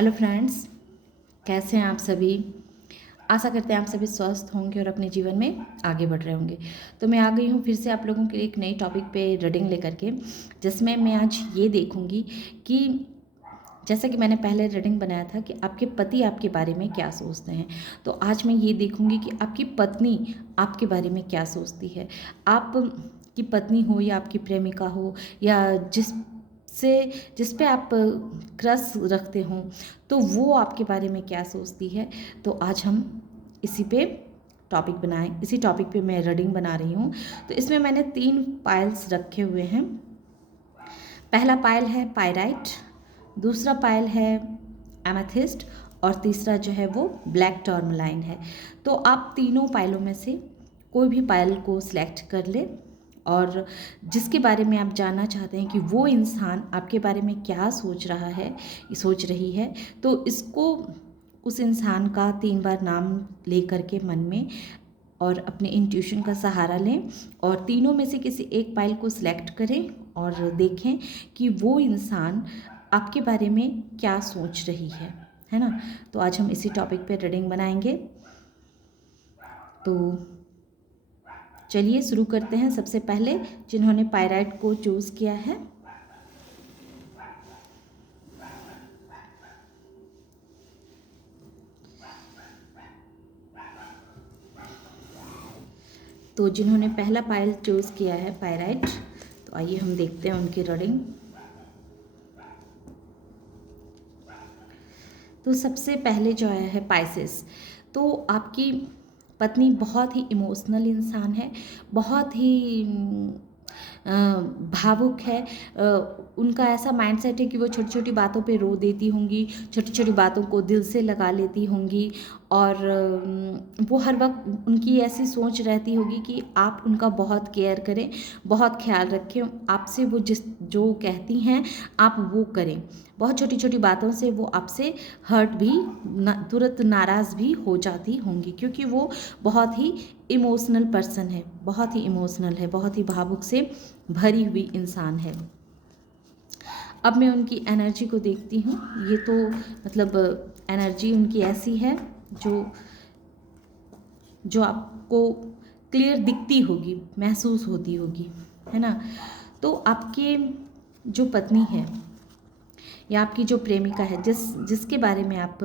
Hello friends, कैसे हैं आप सभी। आशा करते हैं आप सभी स्वस्थ होंगे और अपने जीवन में आगे बढ़ रहे होंगे। तो मैं आ गई हूँ फिर से आप लोगों के लिए एक नई टॉपिक पे रीडिंग लेकर के, जिसमें मैं आज ये देखूँगी कि जैसा कि मैंने पहले रीडिंग बनाया था कि आपके पति आपके बारे में क्या सोचते हैं, तो आज मैं ये देखूँगी कि आपकी पत्नी आपके बारे में क्या सोचती है। आप की पत्नी हो या आपकी प्रेमिका हो या जिस पे आप क्रश रखते हो, तो वो आपके बारे में क्या सोचती है। तो आज हम इसी पे टॉपिक बनाएं, इसी टॉपिक पे मैं रीडिंग बना रही हूँ। तो इसमें मैंने 3 पाइल्स रखे हुए हैं। पहला पायल है पायराइट, दूसरा पायल है एमेथिस्ट और तीसरा जो है वो ब्लैक टर्मलाइन है। तो आप तीनों पायलों में से कोई भी पायल को सिलेक्ट कर ले और जिसके बारे में आप जानना चाहते हैं कि वो इंसान आपके बारे में क्या सोच रही है, तो इसको उस इंसान का 3 बार नाम ले करके मन में और अपने इंट्यूशन का सहारा लें और तीनों में से किसी एक पाइल को सिलेक्ट करें और देखें कि वो इंसान आपके बारे में क्या सोच रही है ना। तो आज हम इसी टॉपिक पे रीडिंग बनाएंगे। तो चलिए शुरू करते हैं। सबसे पहले जिन्होंने पायराइट को चूज़ किया है, तो जिन्होंने पहला पायल चूज़ किया है पायराइट, तो आइए हम देखते हैं उनकी रीडिंग। तो सबसे पहले जो आया है पाइसेस। तो आपकी पत्नी बहुत ही इमोशनल इंसान है, बहुत ही भावुक है। उनका ऐसा माइंडसेट है कि वो छोटी छोटी बातों पे रो देती होंगी, छोटी छोटी बातों को दिल से लगा लेती होंगी और वो हर वक्त उनकी ऐसी सोच रहती होगी कि आप उनका बहुत केयर करें, बहुत ख्याल रखें, आपसे वो जो कहती हैं आप वो करें। बहुत छोटी छोटी बातों से वो आपसे हर्ट भी तुरंत नाराज़ भी हो जाती होंगी, क्योंकि वो बहुत ही इमोशनल पर्सन है, बहुत ही इमोशनल है, बहुत ही भावुक से भरी हुई इंसान है। अब मैं उनकी एनर्जी को देखती हूँ। ये तो मतलब एनर्जी उनकी ऐसी है जो आपको क्लियर दिखती होगी, महसूस होती होगी, है ना। तो आपके जो पत्नी है या आपकी जो प्रेमिका है, जिसके बारे में आप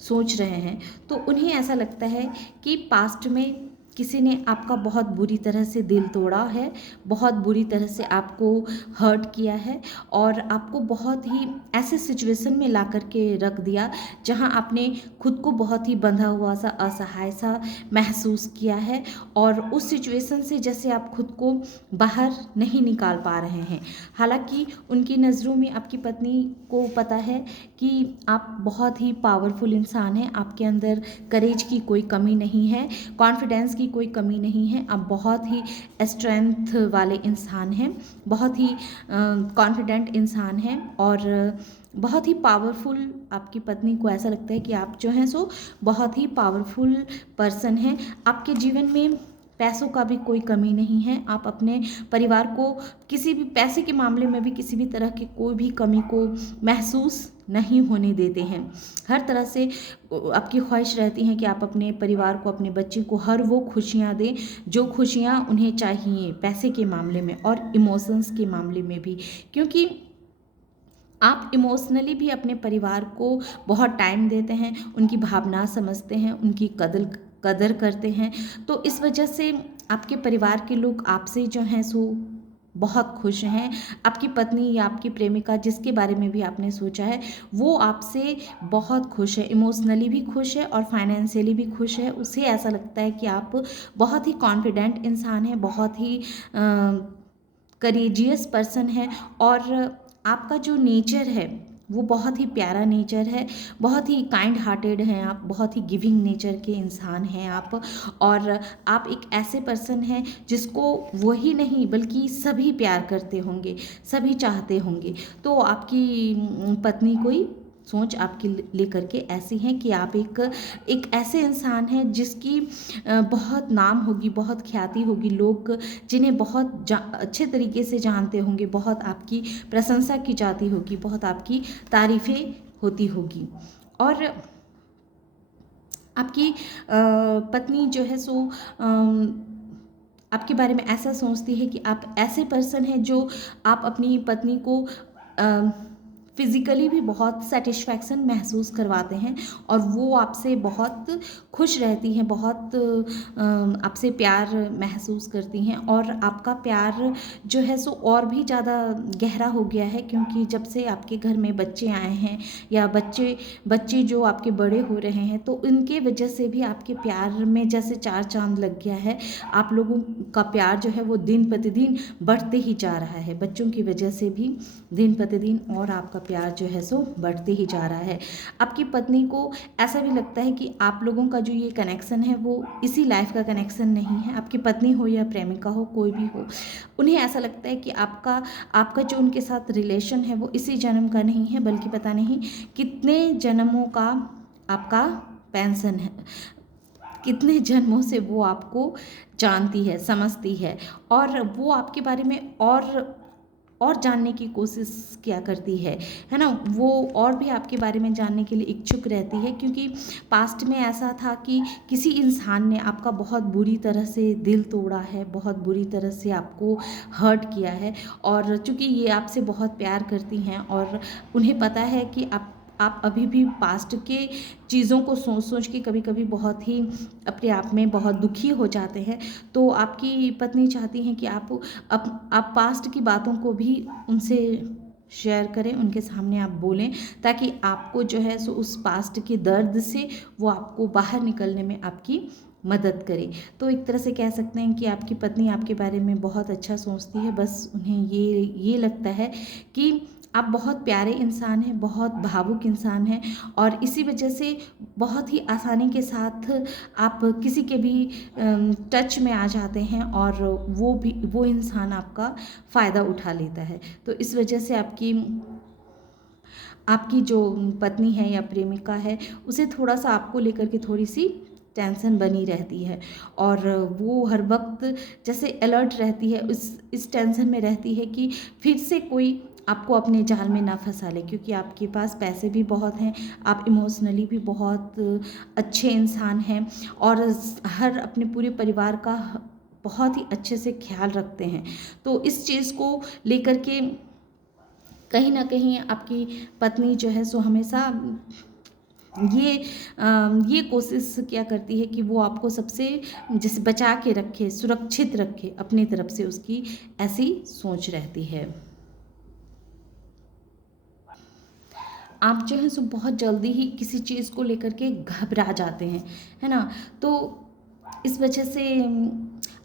सोच रहे हैं, तो उन्हें ऐसा लगता है कि पास्ट में किसी ने आपका बहुत बुरी तरह से दिल तोड़ा है, बहुत बुरी तरह से आपको हर्ट किया है और आपको बहुत ही ऐसे सिचुएशन में ला कर के रख दिया जहां आपने खुद को बहुत ही बंधा हुआ सा, असहाय सा महसूस किया है और उस सिचुएशन से जैसे आप खुद को बाहर नहीं निकाल पा रहे हैं। हालांकि उनकी नज़रों में आपकी पत्नी को पता है कि आप बहुत ही पावरफुल इंसान हैं, आपके अंदर करेज की कोई कमी नहीं है, कॉन्फिडेंस की कोई कमी नहीं है, आप बहुत ही स्ट्रेंथ वाले इंसान हैं, बहुत ही कॉन्फिडेंट इंसान हैं और बहुत ही पावरफुल। आपकी पत्नी को ऐसा लगता है कि आप जो हैं सो बहुत ही पावरफुल पर्सन हैं। आपके जीवन में पैसों का भी कोई कमी नहीं है, आप अपने परिवार को किसी भी पैसे के मामले में भी किसी भी तरह की कोई भी कमी को महसूस नहीं होने देते हैं। हर तरह से आपकी ख्वाहिश रहती है कि आप अपने परिवार को, अपने बच्चे को हर वो खुशियाँ दें जो खुशियाँ उन्हें चाहिए, पैसे के मामले में और इमोशंस के मामले में भी, क्योंकि आप इमोशनली भी अपने परिवार को बहुत टाइम देते हैं, उनकी भावना समझते हैं, उनकी कदर करते हैं। तो इस वजह से आपके परिवार के लोग आपसे जो हैं सो बहुत खुश हैं। आपकी पत्नी या आपकी प्रेमिका जिसके बारे में भी आपने सोचा है, वो आपसे बहुत खुश है, इमोशनली भी खुश है और फाइनेंशियली भी खुश है। उसे ऐसा लगता है कि आप बहुत ही कॉन्फिडेंट इंसान हैं, बहुत ही करेजियस पर्सन है और आपका जो नेचर है वो बहुत ही प्यारा नेचर है, बहुत ही काइंड हार्टेड हैं आप, बहुत ही गिविंग नेचर के इंसान हैं आप और आप एक ऐसे पर्सन हैं जिसको वही नहीं बल्कि सभी प्यार करते होंगे, सभी चाहते होंगे। तो आपकी पत्नी कोई सोच आपकी लेकर के ऐसी है कि आप एक ऐसे इंसान हैं जिसकी बहुत नाम होगी, बहुत ख्याति होगी, लोग जिन्हें बहुत अच्छे तरीके से जानते होंगे, बहुत आपकी प्रशंसा की जाती होगी, बहुत आपकी तारीफ़ें होती होगी और आपकी पत्नी जो है सो आपके बारे में ऐसा सोचती है कि आप ऐसे पर्सन हैं जो आप अपनी पत्नी को फिज़िकली भी बहुत सेटिस्फैक्शन महसूस करवाते हैं, और वो आपसे बहुत खुश रहती हैं, बहुत आपसे प्यार महसूस करती हैं, और आपका प्यार जो है सो और भी ज़्यादा गहरा हो गया है, क्योंकि जब से आपके घर में बच्चे आए हैं या बच्चे बच्चे जो आपके बड़े हो रहे हैं, तो उनके वजह से भी आपके प्यार में जैसे चार चांद लग गया है। आप लोगों का प्यार जो है वो दिन प्रतिदिन बढ़ते ही जा रहा है, बच्चों की वजह से भी दिन प्रतिदिन और आपका प्यार जो है सो बढ़ते ही जा रहा है। आपकी पत्नी को ऐसा भी लगता है कि आप लोगों का जो ये कनेक्शन है वो इसी लाइफ का कनेक्शन नहीं है। आपकी पत्नी हो या प्रेमिका हो, कोई भी हो, उन्हें ऐसा लगता है कि आपका आपका जो उनके साथ रिलेशन है वो इसी जन्म का नहीं है, बल्कि पता नहीं कितने जन्मों का आपका पेंशन है, कितने जन्मों से वो आपको जानती है, समझती है, और वो आपके बारे में और जानने की कोशिश क्या करती है ना। वो और भी आपके बारे में जानने के लिए इच्छुक रहती है, क्योंकि पास्ट में ऐसा था कि किसी इंसान ने आपका बहुत बुरी तरह से दिल तोड़ा है, बहुत बुरी तरह से आपको हर्ट किया है, और चूँकि ये आपसे बहुत प्यार करती हैं और उन्हें पता है कि आप अभी भी पास्ट के चीज़ों को सोच सोच के कभी कभी बहुत ही अपने आप में बहुत दुखी हो जाते हैं। तो आपकी पत्नी चाहती हैं कि आप पास्ट की बातों को भी उनसे शेयर करें, उनके सामने आप बोलें, ताकि आपको जो है सो उस पास्ट के दर्द से वो आपको बाहर निकलने में आपकी मदद करे। तो एक तरह से कह सकते हैं कि आपकी पत्नी आपके बारे में बहुत अच्छा सोचती है, बस उन्हें ये लगता है कि आप बहुत प्यारे इंसान हैं, बहुत भावुक इंसान हैं, और इसी वजह से बहुत ही आसानी के साथ आप किसी के भी टच में आ जाते हैं, और वो इंसान आपका फ़ायदा उठा लेता है। तो इस वजह से आपकी आपकी जो पत्नी है या प्रेमिका है, उसे थोड़ा सा आपको लेकर के थोड़ी सी टेंशन बनी रहती है, और वो हर वक्त जैसे अलर्ट रहती है, इस टेंशन में रहती है कि फिर से कोई आपको अपने जाल में ना फंसा ले, क्योंकि आपके पास पैसे भी बहुत हैं, आप इमोशनली भी बहुत अच्छे इंसान हैं, और हर अपने पूरे परिवार का बहुत ही अच्छे से ख्याल रखते हैं। तो इस चीज़ को लेकर के कहीं ना कहीं आपकी पत्नी जो है सो हमेशा ये ये कोशिश क्या करती है कि वो आपको सबसे जैसे बचा के रखे, सुरक्षित रखे अपनी तरफ से, उसकी ऐसी सोच रहती है। आप जो है सो बहुत जल्दी ही किसी चीज़ को लेकर के घबरा जाते हैं, है ना। तो इस वजह से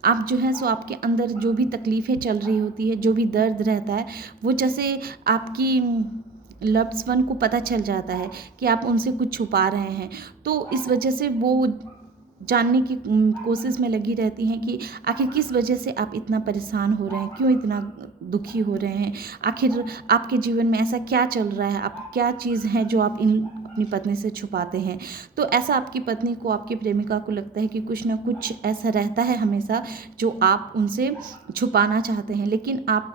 आप जो है सो आपके अंदर जो भी तकलीफ़ें चल रही होती है, जो भी दर्द रहता है, वो जैसे आपकी लव्ड वन को पता चल जाता है कि आप उनसे कुछ छुपा रहे हैं, तो इस वजह से वो जानने की कोशिश में लगी रहती हैं कि आखिर किस वजह से आप इतना परेशान हो रहे हैं, क्यों इतना दुखी हो रहे हैं, आखिर आपके जीवन में ऐसा क्या चल रहा है, आप क्या चीज़ है जो आप इन अपनी पत्नी से छुपाते हैं। तो ऐसा आपकी पत्नी को, आपकी प्रेमिका को लगता है कि कुछ ना कुछ ऐसा रहता है हमेशा जो आप उनसे छुपाना चाहते हैं, लेकिन आप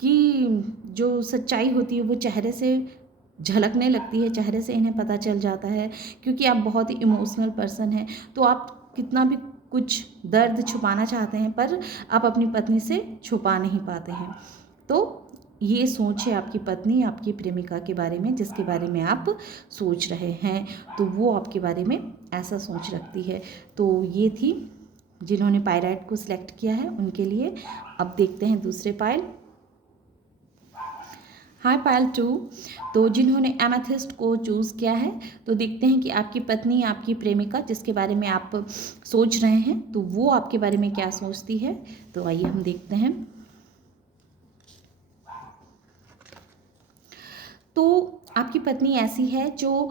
की जो सच्चाई होती है वो चेहरे से झलकने लगती है, चेहरे से इन्हें पता चल जाता है, क्योंकि आप बहुत ही इमोशनल पर्सन हैं। तो आप कितना भी कुछ दर्द छुपाना चाहते हैं, पर आप अपनी पत्नी से छुपा नहीं पाते हैं। तो ये सोच है आपकी पत्नी, आपकी प्रेमिका के बारे में, जिसके बारे में आप सोच रहे हैं, तो वो आपके बारे में ऐसा सोच रखती है। तो ये थी जिन्होंने पायराइट को सिलेक्ट किया है उनके लिए। अब देखते हैं दूसरे पायल। हाय पायल 2, तो जिन्होंने एमेथिस्ट को चूज़ किया है, तो देखते हैं कि आपकी पत्नी, आपकी प्रेमिका जिसके बारे में आप सोच रहे हैं, तो वो आपके बारे में क्या सोचती है। तो आइए हम देखते हैं। तो आपकी पत्नी ऐसी है जो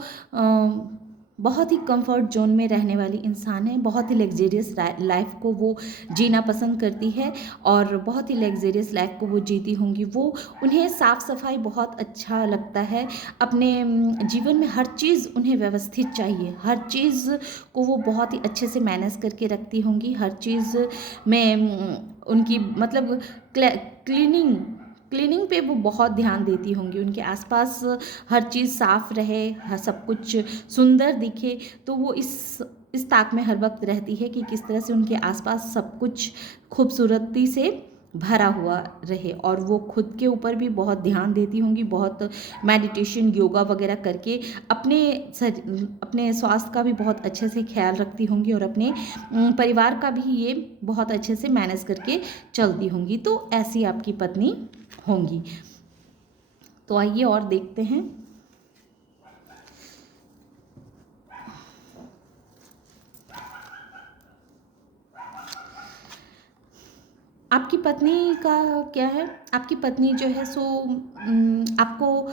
बहुत ही कंफर्ट जोन में रहने वाली इंसान है, बहुत ही लग्जेरियस लाइफ को वो जीना पसंद करती है, और बहुत ही लग्जेरियस लाइफ को वो जीती होंगी। वो उन्हें साफ़ सफाई बहुत अच्छा लगता है, अपने जीवन में हर चीज़ उन्हें व्यवस्थित चाहिए, हर चीज़ को वो बहुत ही अच्छे से मैनेज करके रखती होंगी, हर चीज़ में उनकी मतलब क्लीनिंग क्लीनिंग पे वो बहुत ध्यान देती होंगी, उनके आसपास हर चीज़ साफ रहे, सब कुछ सुंदर दिखे। तो वो इस ताक में हर वक्त रहती है कि किस तरह से उनके आसपास सब कुछ खूबसूरती से भरा हुआ रहे। और वो खुद के ऊपर भी बहुत ध्यान देती होंगी, बहुत मेडिटेशन योगा वगैरह करके अपने स्वास्थ्य का भी बहुत अच्छे से ख्याल रखती होंगी, और अपने परिवार का भी ये बहुत अच्छे से मैनेज करके चलती होंगी। तो ऐसी आपकी पत्नी होंगी। तो आइए और देखते हैं। आपकी पत्नी का क्या है, आपकी पत्नी जो है सो आपको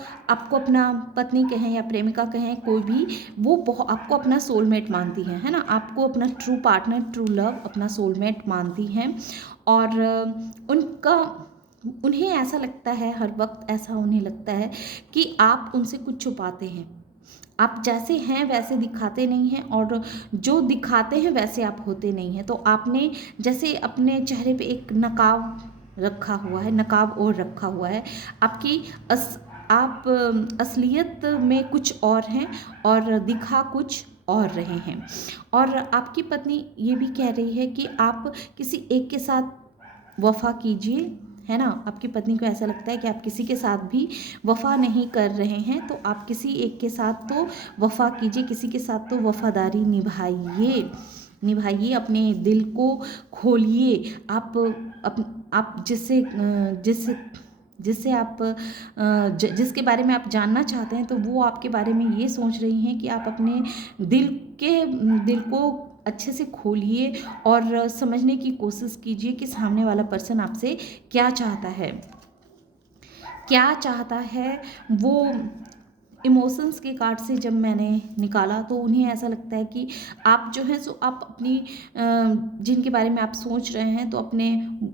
अपना पत्नी कहें या प्रेमिका कहें, कोई भी, वो आपको अपना सोलमेट मानती है ना, आपको अपना ट्रू पार्टनर, ट्रू लव, अपना सोलमेट मानती हैं। और उन्हें ऐसा लगता है, हर वक्त ऐसा उन्हें लगता है कि आप उनसे कुछ छुपाते हैं। आप जैसे हैं वैसे दिखाते नहीं हैं, और जो दिखाते हैं वैसे आप होते नहीं हैं। तो आपने जैसे अपने चेहरे पे एक नकाब रखा हुआ है, नकाब और रखा हुआ है। आप असलियत में कुछ और हैं और दिखा कुछ और रहे हैं। और आपकी पत्नी ये भी कह रही है कि आप किसी एक के साथ वफ़ा कीजिए, है ना। आपकी पत्नी को ऐसा लगता है कि आप किसी के साथ भी वफ़ा नहीं कर रहे हैं, तो आप किसी एक के साथ तो वफ़ा कीजिए, किसी के साथ तो वफ़ादारी निभाइए, अपने दिल को खोलिए। आप जिससे आप जिसके बारे में आप जानना चाहते हैं, तो वो आपके बारे में ये सोच रही हैं कि आप अपने दिल को अच्छे से खोलिए और समझने की कोशिश कीजिए कि सामने वाला पर्सन आपसे क्या चाहता है। वो इमोशंस के कार्ड से जब मैंने निकाला, तो उन्हें ऐसा लगता है कि आप जो है सो आप अपनी जिनके बारे में आप सोच रहे हैं, तो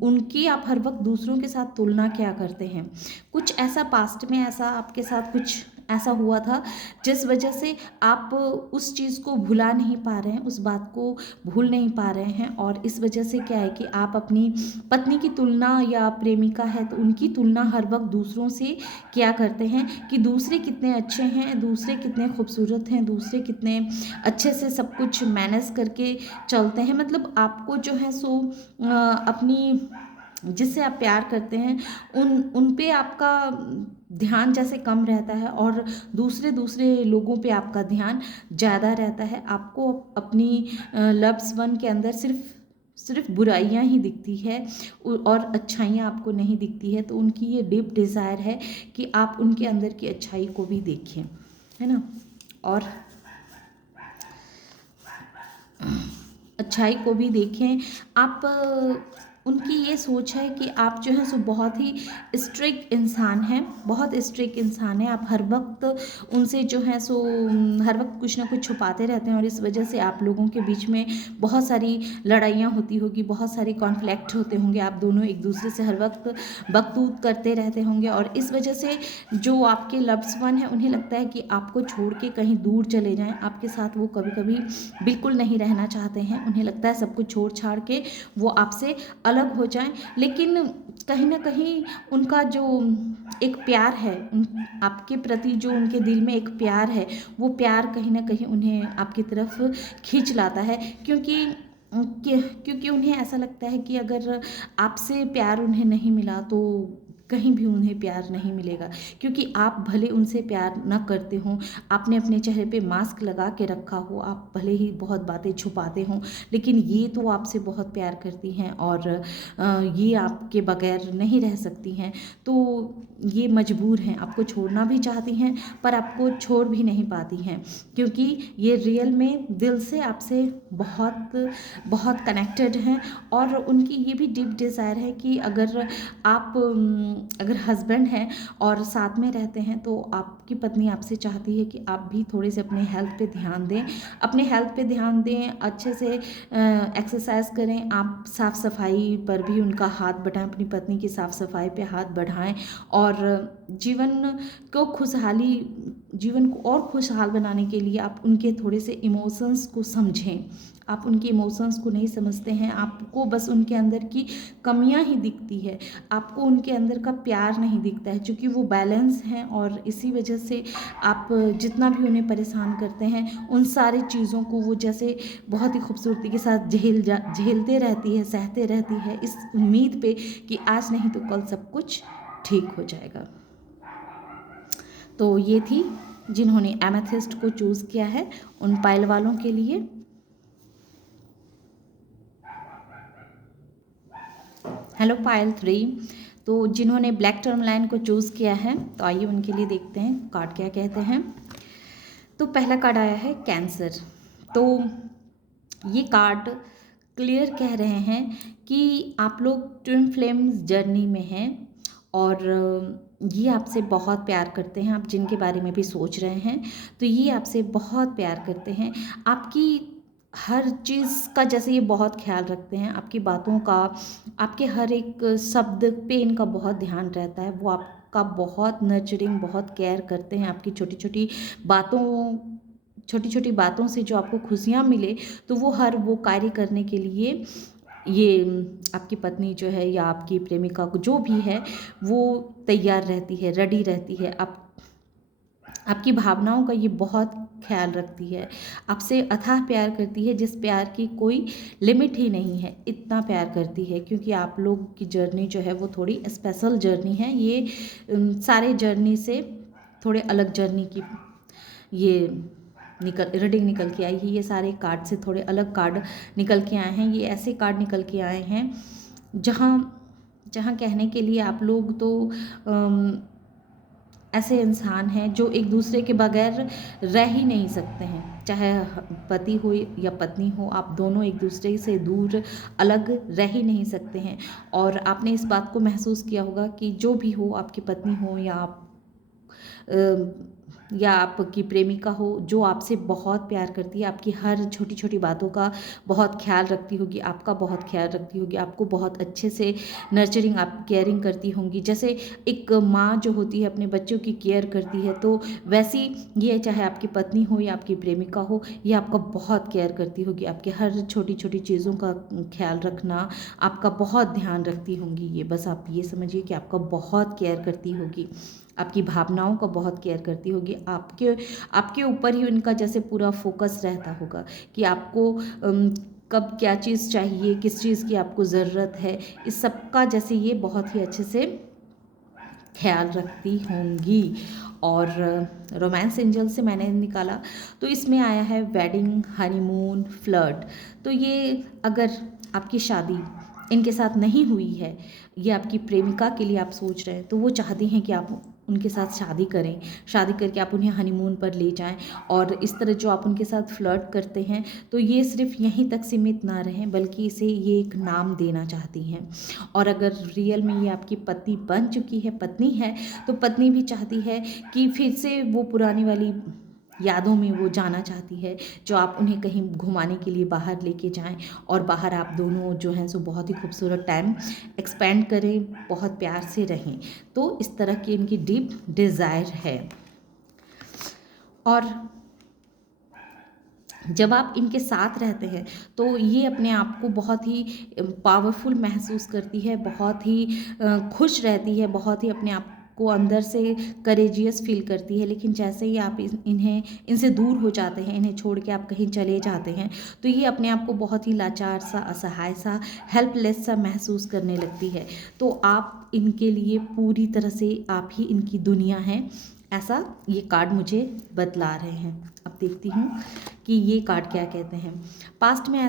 उनकी आप हर वक्त दूसरों के साथ तुलना क्या करते हैं। कुछ ऐसा पास्ट में ऐसा आपके साथ कुछ ऐसा हुआ था, जिस वजह से आप उस चीज़ को भुला नहीं पा रहे हैं, उस बात को भूल नहीं पा रहे हैं। और इस वजह से क्या है कि आप अपनी पत्नी की तुलना, या प्रेमिका है तो उनकी तुलना हर वक्त दूसरों से क्या करते हैं कि दूसरे कितने अच्छे हैं, दूसरे कितने खूबसूरत हैं, दूसरे कितने अच्छे से सब कुछ मैनेज करके चलते हैं। मतलब आपको जो है सो अपनी जिससे आप प्यार करते हैं उन पे आपका ध्यान जैसे कम रहता है, और दूसरे लोगों पे आपका ध्यान ज़्यादा रहता है। आपको अपनी लव्स वन के अंदर सिर्फ बुराइयां ही दिखती है, और अच्छाइयाँ आपको नहीं दिखती है। तो उनकी ये डीप डिज़ायर है कि आप उनके अंदर की अच्छाई को भी देखें, है ना। और अच्छाई को भी देखें आप। उनकी ये सोच है कि आप जो है सो बहुत ही स्ट्रिक्ट इंसान हैं, बहुत स्ट्रिक्ट इंसान हैं। आप हर वक्त उनसे जो है सो हर वक्त कुछ ना कुछ छुपाते रहते हैं, और इस वजह से आप लोगों के बीच में बहुत सारी लड़ाइयाँ होती होगी, बहुत सारे कॉन्फ्लिक्ट होते होंगे। आप दोनों एक दूसरे से हर वक्त बकतूत करते रहते होंगे, और इस वजह से जो आपके लव्स वन है उन्हें लगता है कि आपको छोड़ के कहीं दूर चले जाएं। आपके साथ वो कभी कभी बिल्कुल नहीं रहना चाहते हैं। उन्हें लगता है सब कुछ छोड़ छाड़ के वो आपसे अलग हो जाएं। लेकिन कहीं ना कहीं उनका जो एक प्यार है, आपके प्रति जो उनके दिल में एक प्यार है, वो प्यार कहीं ना कहीं उन्हें आपकी तरफ खींच लाता है। क्योंकि उन्हें ऐसा लगता है कि अगर आपसे प्यार उन्हें नहीं मिला, तो कहीं भी उन्हें प्यार नहीं मिलेगा। क्योंकि आप भले उनसे प्यार न करते हों, आपने अपने चेहरे पे मास्क लगा के रखा हो, आप भले ही बहुत बातें छुपाते हों, लेकिन ये तो आपसे बहुत प्यार करती हैं, और ये आपके बगैर नहीं रह सकती हैं। तो ये मजबूर हैं, आपको छोड़ना भी चाहती हैं पर आपको छोड़ भी नहीं पाती हैं, क्योंकि ये रियल में दिल से आपसे बहुत बहुत कनेक्टेड हैं। और उनकी ये भी डीप डिज़ायर है कि अगर हस्बैंड हैं और साथ में रहते हैं, तो आपकी पत्नी आपसे चाहती है कि आप भी थोड़े से अपने हेल्थ पे ध्यान दें, अच्छे से एक्सरसाइज करें। आप साफ़ सफाई पर भी उनका हाथ बढ़ाएं, अपनी पत्नी की साफ़ सफाई पे हाथ बढ़ाएं, और और जीवन को और खुशहाल बनाने के लिए आप उनके थोड़े से इमोशंस को समझें। आप उनके इमोशंस को नहीं समझते हैं, आपको बस उनके अंदर की कमियां ही दिखती है, आपको उनके अंदर का प्यार नहीं दिखता है, क्योंकि वो बैलेंस हैं और इसी वजह से आप जितना भी उन्हें परेशान करते हैं उन सारी चीज़ों को वो जैसे बहुत ही खूबसूरती के साथ झेलते रहती है, सहते रहती है, इस उम्मीद पे कि आज नहीं तो कल सब कुछ ठीक हो जाएगा। तो ये थी जिन्होंने एमेथिस्ट को चूज़ किया है उन पायल वालों के लिए। हेलो पायल 3। तो जिन्होंने ब्लैक टर्मलाइन को चूज़ किया है तो आइए उनके लिए देखते हैं कार्ड क्या कहते हैं। तो पहला कार्ड आया है कैंसर। तो ये कार्ड क्लियर कह रहे हैं कि आप लोग ट्विन फ्लेम्स जर्नी में हैं और ये आपसे बहुत प्यार करते हैं। आप जिनके बारे में भी सोच रहे हैं तो ये आपसे बहुत प्यार करते हैं, आपकी हर चीज़ का जैसे ये बहुत ख्याल रखते हैं, आपकी बातों का, आपके हर एक शब्द पे इनका बहुत ध्यान रहता है। वो आपका बहुत नर्चरिंग, बहुत केयर करते हैं, आपकी छोटी छोटी बातों से जो आपको खुशियाँ मिले तो वो कार्य करने के लिए ये आपकी पत्नी जो है या आपकी प्रेमिका को जो भी है वो तैयार रहती है, रेडी रहती है। आपकी भावनाओं का ये बहुत ख्याल रखती है, आपसे अथाह प्यार करती है, जिस प्यार की कोई लिमिट ही नहीं है, इतना प्यार करती है। क्योंकि आप लोग की जर्नी जो है वो थोड़ी स्पेशल जर्नी है, ये सारे जर्नी से थोड़े अलग जर्नी की ये रीडिंग निकल के आई है। ये सारे कार्ड से थोड़े अलग कार्ड निकल के आए हैं। ये ऐसे कार्ड निकल के आए हैं जहाँ कहने के लिए आप लोग तो ऐसे इंसान हैं जो एक दूसरे के बगैर रह ही नहीं सकते हैं, चाहे पति हो या पत्नी हो, आप दोनों एक दूसरे से दूर अलग रह ही नहीं सकते हैं। और आपने इस बात को महसूस किया होगा कि जो भी हो, आपकी पत्नी हो या आपकी प्रेमिका हो, जो आपसे बहुत प्यार करती है, आपकी हर छोटी छोटी बातों का बहुत ख्याल रखती होगी, आपका बहुत ख्याल रखती होगी, आपको बहुत अच्छे से नर्चरिंग, आप केयरिंग करती होंगी। जैसे एक माँ जो होती है अपने बच्चों की केयर करती है, तो वैसी ये चाहे आपकी पत्नी हो या आपकी प्रेमिका हो, ये आपका बहुत केयर करती होगी, आपके हर छोटी छोटी चीज़ों का ख्याल रखना, आपका बहुत ध्यान रखती होंगी। ये बस आप ये समझिए कि आपका बहुत केयर करती होगी, आपकी भावनाओं का बहुत केयर करती होगी, आपके ऊपर ही उनका जैसे पूरा फोकस रहता होगा कि आपको कब क्या चीज़ चाहिए, किस चीज़ की आपको ज़रूरत है, इस सब का जैसे ये बहुत ही अच्छे से ख्याल रखती होंगी। और रोमांस एंजल से मैंने निकाला तो इसमें आया है वेडिंग, हनीमून, फ्लर्ट। तो ये अगर आपकी शादी इनके साथ नहीं हुई है, ये आपकी प्रेमिका के लिए आप सोच रहे हैं, तो वो चाहती हैं कि आप उनके साथ शादी करें, शादी करके आप उन्हें हनीमून पर ले जाएं। और इस तरह जो आप उनके साथ फ्लर्ट करते हैं तो ये सिर्फ यहीं तक सीमित ना रहें, बल्कि इसे ये एक नाम देना चाहती हैं। और अगर रियल में ये आपकी पत्नी बन चुकी है, पत्नी है, तो पत्नी भी चाहती है कि फिर से वो पुरानी वाली यादों में वो जाना चाहती है, जो आप उन्हें कहीं घुमाने के लिए बाहर लेके जाएं और बाहर आप दोनों जो हैं सो बहुत ही खूबसूरत टाइम एक्सपेंड करें, बहुत प्यार से रहें। तो इस तरह की इनकी डीप डिज़ायर है। और जब आप इनके साथ रहते हैं तो ये अपने आप को बहुत ही पावरफुल महसूस करती है, बहुत ही खुश रहती है, बहुत ही अपने आप को अंदर से करेजियस फील करती है। लेकिन जैसे ही आप इनसे दूर हो जाते हैं, इन्हें छोड़ के आप कहीं चले जाते हैं, तो ये अपने आप को बहुत ही लाचार सा, असहाय सा, हेल्पलेस सा महसूस करने लगती है। तो आप इनके लिए पूरी तरह से आप ही इनकी दुनिया हैं, ऐसा ये कार्ड मुझे बतला रहे हैं। अब देखती हूँ कि ये कार्ड क्या कहते हैं। पास्ट में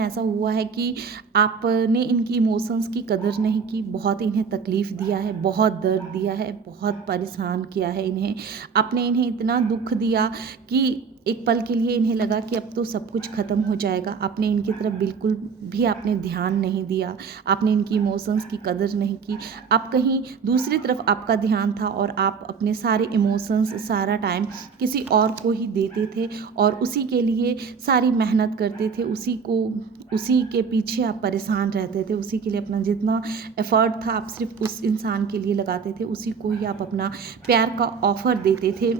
ऐसा हुआ है कि आपने इनकी इमोशंस की कदर नहीं की, बहुत इन्हें तकलीफ़ दिया है, बहुत दर्द दिया है, बहुत परेशान किया है इन्हें, आपने इन्हें इतना दुख दिया कि एक पल के लिए इन्हें लगा कि अब तो सब कुछ ख़त्म हो जाएगा। आपने इनकी तरफ बिल्कुल भी आपने ध्यान नहीं दिया, आपने इनकी इमोशंस की कदर नहीं की। आप कहीं दूसरी तरफ आपका ध्यान था और आप अपने सारे इमोशंस, सारा टाइम किसी और को ही देते थे और उसी के लिए सारी मेहनत करते थे, उसी के पीछे आप परेशान रहते थे, उसी के लिए अपना जितना एफर्ट था आप सिर्फ उस इंसान के लिए लगाते थे, उसी को ही आप अपना प्यार का ऑफ़र देते थे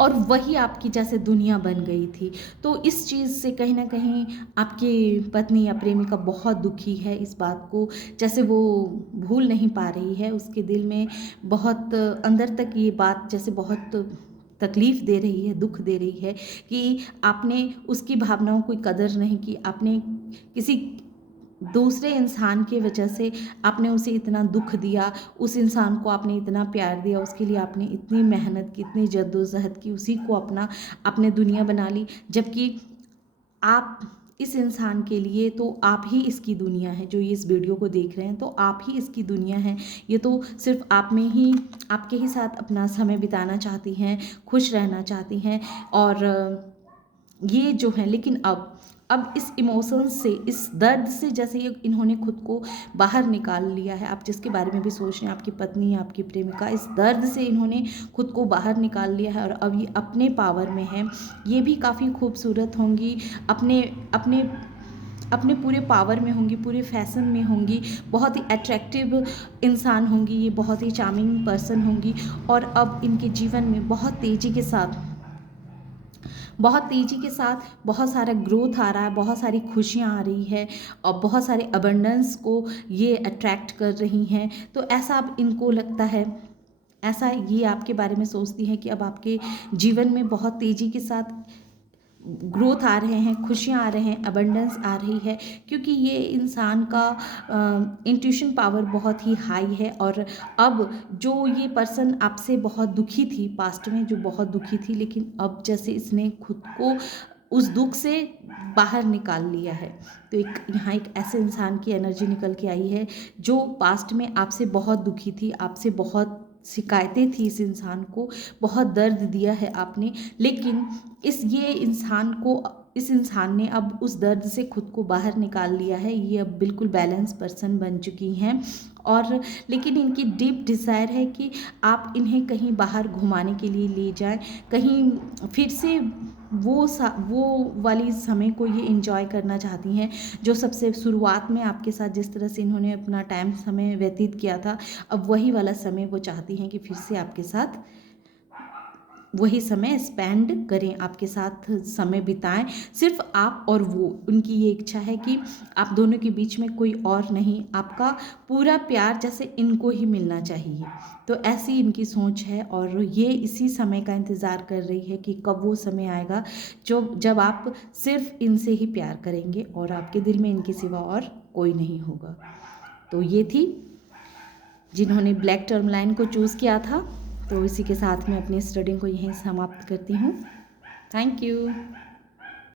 और वही आपकी जैसे दुनिया बन गई थी। तो इस चीज़ से कहीं ना कहीं आपकी पत्नी या प्रेमिका बहुत दुखी है। इस बात को जैसे वो भूल नहीं पा रही है, उसके दिल में बहुत अंदर तक ये बात जैसे बहुत तकलीफ़ दे रही है, दुख दे रही है कि आपने उसकी भावनाओं की कदर नहीं की, आपने किसी दूसरे इंसान की वजह से आपने उसे इतना दुख दिया, उस इंसान को आपने इतना प्यार दिया, उसके लिए आपने इतनी मेहनत की, इतनी जद्दोजहद की, उसी को अपना आपने दुनिया बना ली। जबकि आप इस इंसान के लिए तो आप ही इसकी दुनिया है। जो ये इस वीडियो को देख रहे हैं तो आप ही इसकी दुनिया है। ये तो सिर्फ आप में ही, आपके ही साथ अपना समय बिताना चाहती हैं, खुश रहना चाहती हैं और ये जो है। लेकिन अब इस इमोशंस से, इस दर्द से जैसे ये इन्होंने खुद को बाहर निकाल लिया है। आप जिसके बारे में भी सोच रहे हैं, आपकी पत्नी या आपकी प्रेमिका, इस दर्द से इन्होंने खुद को बाहर निकाल लिया है और अब ये अपने पावर में है। ये भी काफ़ी खूबसूरत होंगी, अपने अपने अपने पूरे पावर में होंगी, पूरे फैशन में होंगी, बहुत ही अट्रैक्टिव इंसान होंगी, ये बहुत ही चार्मिंग पर्सन होंगी और अब इनके जीवन में बहुत तेज़ी के साथ बहुत सारा ग्रोथ आ रहा है, बहुत सारी खुशियाँ आ रही है और बहुत सारे अबंडेंस को ये अट्रैक्ट कर रही हैं। तो ऐसा अब इनको लगता है, ऐसा ये आपके बारे में सोचती हैं कि अब आपके जीवन में बहुत तेज़ी के साथ ग्रोथ आ रहे हैं, खुशियाँ आ रहे हैं, अबंडेंस आ रही है, क्योंकि ये इंसान का इंट्यूशन पावर बहुत ही हाई है। और अब जो ये पर्सन आपसे बहुत दुखी थी, पास्ट में जो बहुत दुखी थी, लेकिन अब जैसे इसने खुद को उस दुख से बाहर निकाल लिया है। तो यहाँ एक ऐसे इंसान की एनर्जी निकल के आई है जो पास्ट में आपसे बहुत दुखी थी, आपसे बहुत शिकायतें थी, इस इंसान को बहुत दर्द दिया है आपने, लेकिन इस इंसान ने अब उस दर्द से खुद को बाहर निकाल लिया है। ये अब बिल्कुल बैलेंस पर्सन बन चुकी हैं और लेकिन इनकी डीप डिज़ायर है कि आप इन्हें कहीं बाहर घुमाने के लिए ले जाएं, कहीं फिर से वो वाली समय को ये एंजॉय करना चाहती हैं जो सबसे शुरुआत में आपके साथ जिस तरह से इन्होंने अपना टाइम समय व्यतीत किया था, अब वही वाला समय वो चाहती हैं कि फिर से आपके साथ वही समय स्पेंड करें, आपके साथ समय बिताएं, सिर्फ आप और वो। उनकी ये इच्छा है कि आप दोनों के बीच में कोई और नहीं, आपका पूरा प्यार जैसे इनको ही मिलना चाहिए। तो ऐसी इनकी सोच है और ये इसी समय का इंतज़ार कर रही है कि कब वो समय आएगा जब आप सिर्फ इनसे ही प्यार करेंगे और आपके दिल में इनके सिवा और कोई नहीं होगा। तो ये थी जिन्होंने ब्लैक टर्म लाइन को चूज़ किया था। तो इसी के साथ मैं अपनी स्टडी को यहीं समाप्त करती हूँ। Thank you.